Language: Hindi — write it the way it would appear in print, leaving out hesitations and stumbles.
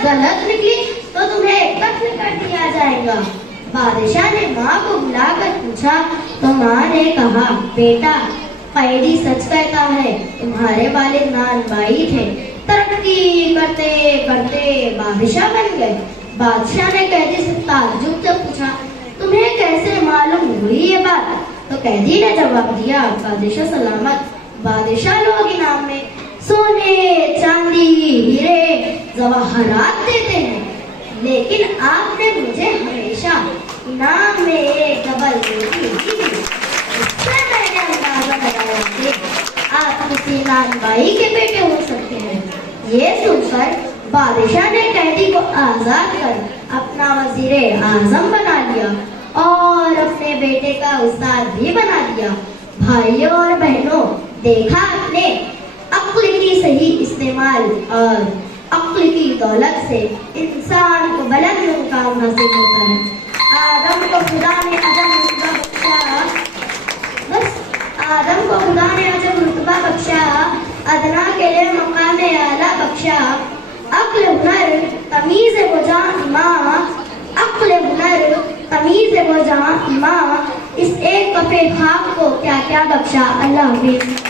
गलत निकली तो तुम्हें कत्ल कर दिया जाएगा। बादशाह ने माँ को बुलाकर पूछा तो माँ ने कहा, बेटा कैदी सच कहता है, तुम्हारे वालिद नानबाई थे, तरक्की करते करते बादशाह बन गए। बादशाह ने कैदी से ताज्जुब से पूछा, तुम्हें कैसे मालूम हुई ये बात? तो कैदी ने जवाब दिया, बादशाह सलामत, बादशाह लोग इनाम में सोने चांदी हीरे जवाहरात देते हैं, लेकिन आपने मुझे हमेशा इनाम में एक डबल रोटी दी। इससे मैंने अंदाजा लगाया कि आप किसी नानबाई के बेटे हो सकते हैं। ये सुनकर बादशाह ने कैदी को आजाद कर अपना वजीरे आजम बना लिया और अपने बेटे का उस्ताद भी बना दिया। भाइयों और बहनों, देखा आपने, अक्ल की सही इस्तेमाल और अक्ल की दौलत से इंसान को बुलंद मुकाम हासिल होता है। आदम को खुदा ने अजब रुतबा बख्शा, आदम को खुदा ने अजब रुतबा बख्शा, अदना के लिए मकाम आला बख्शा। अक्ल हुनर तमीज़ वो जान माँ, अक्ल हुनर तमीज़ वो जान माँ, इस एक कपे खाक को क्या क्या बख्शा। अल्लाह हाफिज़।